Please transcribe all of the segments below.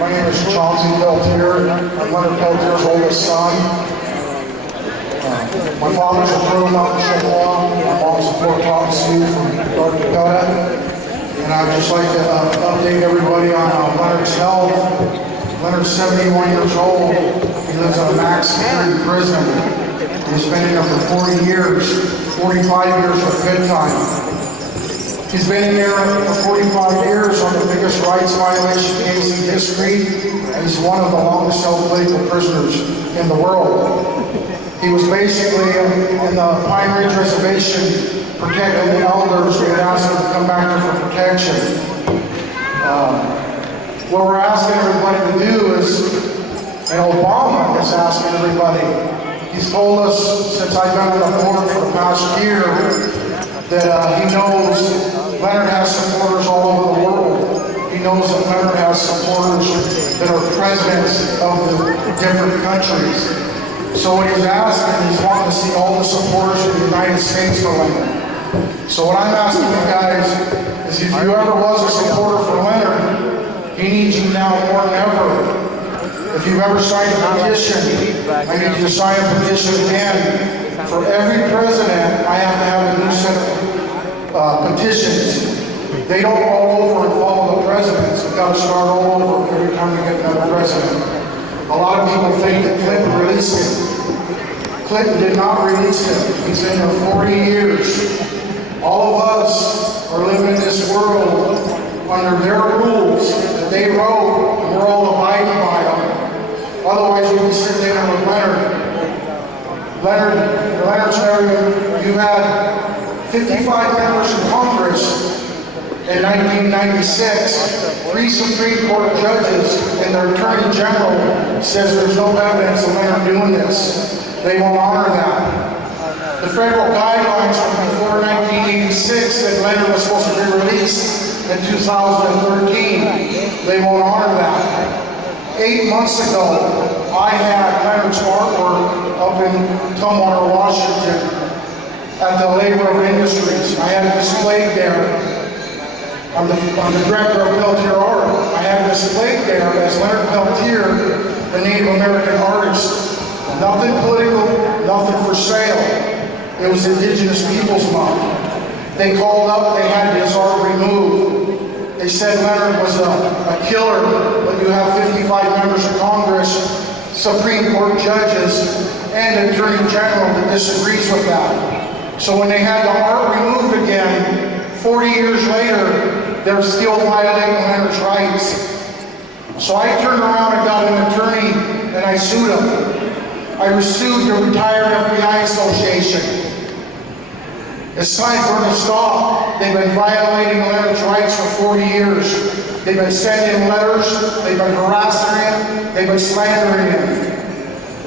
My name is Chauncey. I'm Leonard Peltier's oldest son. My father's a pro out in Chippewa. My mom's a Fort Sioux from North Dakota. And I'd just like to update everybody on Leonard's health. Leonard's 71 years old. He lives in a max security prison. He's been in there for 40 years, 45 years of good time. He's been in there for 45 years on the biggest rights violation case in history. He's one of the longest held political prisoners in the world. He was basically in the Pine Ridge Reservation protecting the elders. We had asked him to come back here for protection. What we're asking everybody to do is, and Obama is asking everybody, he's told us since I've been on the board for the past year that he knows Leonard has supporters all over the world. He knows that Leonard has supporters that are presidents of the different countries. So what he's asking, he's wanting to see all the supporters of the United States for Leonard. So what I'm asking you guys is, if you ever was a supporter for Leonard, he needs you now more than ever. If you've ever signed a petition, I need you to sign a petition again. For every president, I have to have a new set of petitions. They don't roll over and follow the presidents. We've got to start all over every time we get another president. A lot of people think that Clinton released him. Clinton did not release him. He's been there 40 years. All of us are living in this world under their rules that they wrote, and we're all abiding by them. Otherwise, we'd be sitting there with Leonard. Leonard's area, you had 55 members in Congress in 1996. 3 Supreme Court judges and their Attorney General says there's no evidence of Leonard doing this. They won't honor that. The federal guidelines from before 1986 said Leonard was supposed to be released in 2013. They won't honor that. 8 months ago, I had Leonard's artwork up in Tumwater, Washington, at the Labor of Industries. I had it displayed there. I'm the director of Peltier Art. I had it displayed there as Leonard Peltier, the Native American artist. Nothing political, nothing for sale. It was Indigenous Peoples Month. They called up, they had his art removed. They said Leonard was a killer, but you have 55 members of Congress, Supreme Court judges, and an Attorney General that disagrees with that. So when they had the art removed again, 40 years later, they're still violating Leonard's rights. So I turned around and got an attorney, and I sued him. I sued the Retired FBI Association. It's time for them to stop. They've been violating Leonard's rights for 40 years. They've been sending him letters, they've been harassing him, they've been slandering him.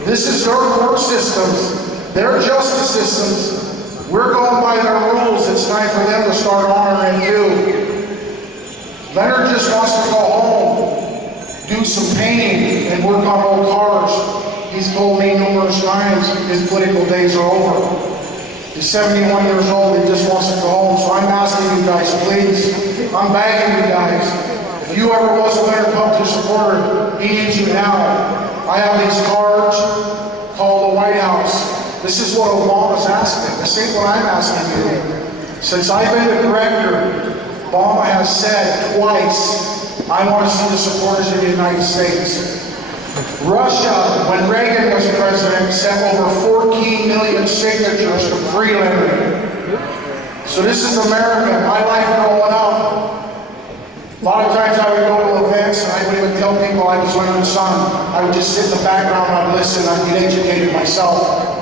This is their court systems, their justice systems. We're going by their rules. It's time for them to start honoring you. Leonard just wants to go home, do some painting, and work on old cars. He's told me numerous times his political days are over. He's 71 years old, he just wants to go home. So I'm asking you guys, please, I'm begging you guys, if you ever was a Leonard Peltier supporter, he needs you now. I have these cards called the White House. This is what Obama's asking. This ain't what I'm asking you. Since I've been the director, Obama has said twice, I want to see the supporters of the United States. Russia, when Reagan was president, sent over 14 million signatures to free Leonard. So this is America. My life growing up, a lot of times I would go to events and I would even tell people I was Leonard's son. I would just sit in the background, I'd listen, I'd get educated myself.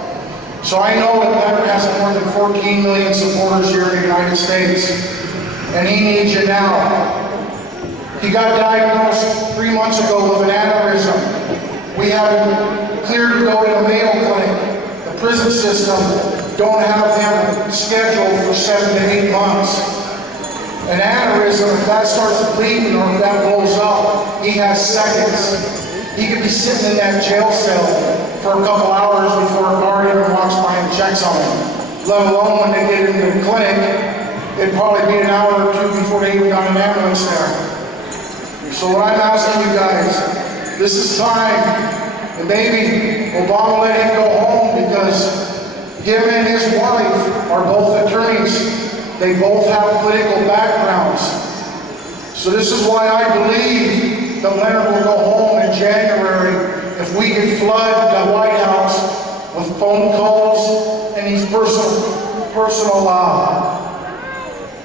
So I know that Leonard has more than 14 million supporters here in the United States, and he needs you now. He got diagnosed 3 months ago with an aneurysm. We have him cleared to go to the Mayo Clinic. The prison system don't have him scheduled for 7 to 8 months. An aneurysm, if that starts bleeding or if that blows up, he has seconds. He could be sitting in that jail cell for a couple hours before a guard even walks by and checks on him. Let alone when they get into the clinic, it'd probably be an hour or two before they even got an ambulance there. So what I'm asking you guys, this is time, and maybe Obama let him go home because him and his wife are both attorneys. They both have political backgrounds. So this is why I believe that Leonard will go home in January if we can flood the White House with phone calls and these personal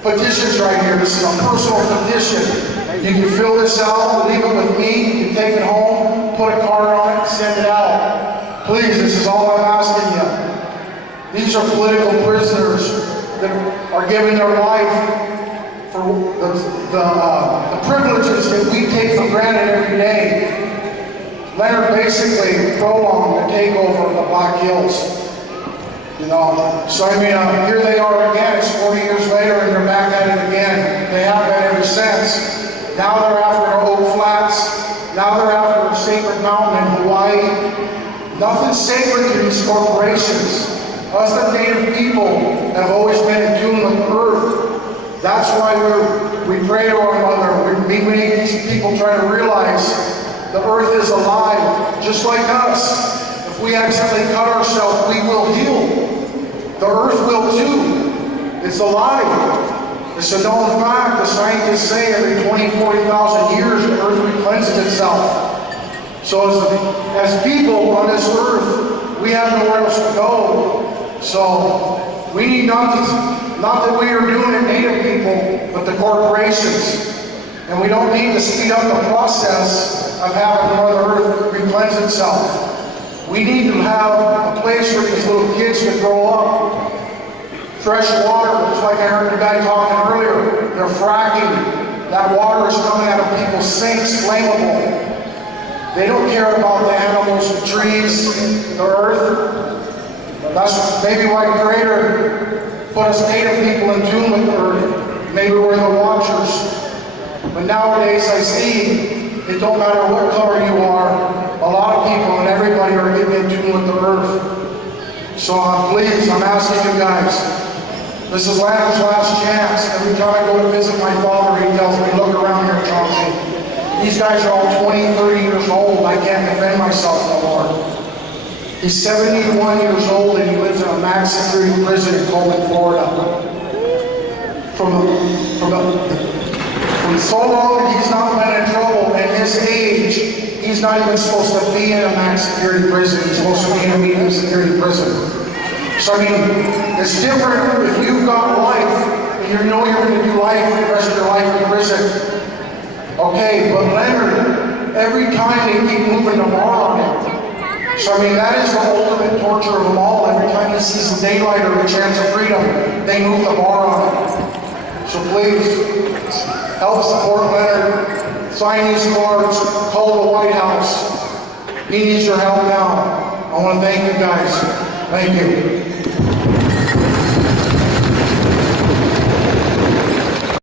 petitions right here. This is a personal petition. You can fill this out, leave it with me, you can take it home, put a card on it, send it out. Please, this is all I'm asking you. These are political prisoners that are giving their life for the privileges that we take for granted every day. Leonard basically prolonged the takeover of the Black Hills. You know, so I mean, here they are again. It's 40 years later, and they're back at it again. They have been ever since. Now they're after our Oak Flats. Now they're after a sacred mountain in Hawaii. Nothing's sacred to these corporations. Us, the Native people, have always been in tune with the earth. That's why we pray to our Mother. We need these people try to realize the earth is alive, just like us. If we accidentally cut ourselves, we will heal. The earth will too. It's alive. It's a known fact. The scientists say every 20, 40,000 years the earth replenishes itself. So as people on this earth, we have nowhere else to go. So we need not that we are doing it, Native people, but the corporations. And we don't need to speed up the process of having Mother Earth replenish itself. We need to have a place where these little kids can grow up. Fresh water, just like I heard the guy talking earlier. They're fracking. That water is coming out of people's sinks, flammable. They don't care about the animals, the trees, the earth. That's maybe why Creator put us Native people in tune with the earth. Maybe we're the watchers. But nowadays I see it don't matter what color you are. A lot of people and everybody are getting in tune with the earth. So please, I'm asking you guys. This is Leonard's last chance. Every time I go to visit my father, he tells me, look around here, Chauncey. These guys are all 20, 30 years old. I can't defend myself no more. He's 71 years old and he lives in a max security prison in Coleman, Florida. From so long that he's not been in trouble, at his age, he's not even supposed to be in a max security prison. He's supposed to be in a medium security prison. So I mean, it's different if you've got life and you know you're going to do life the rest of your life in prison. Okay, but Leonard, every time they keep moving the bar on him. So I mean, that is the ultimate torture of them all. Every time he sees some daylight or a chance of freedom, they move the bar on him. So please, help support Leonard. Sign these cards. Call the White House. He needs your help now. I want to thank you guys. Thank you.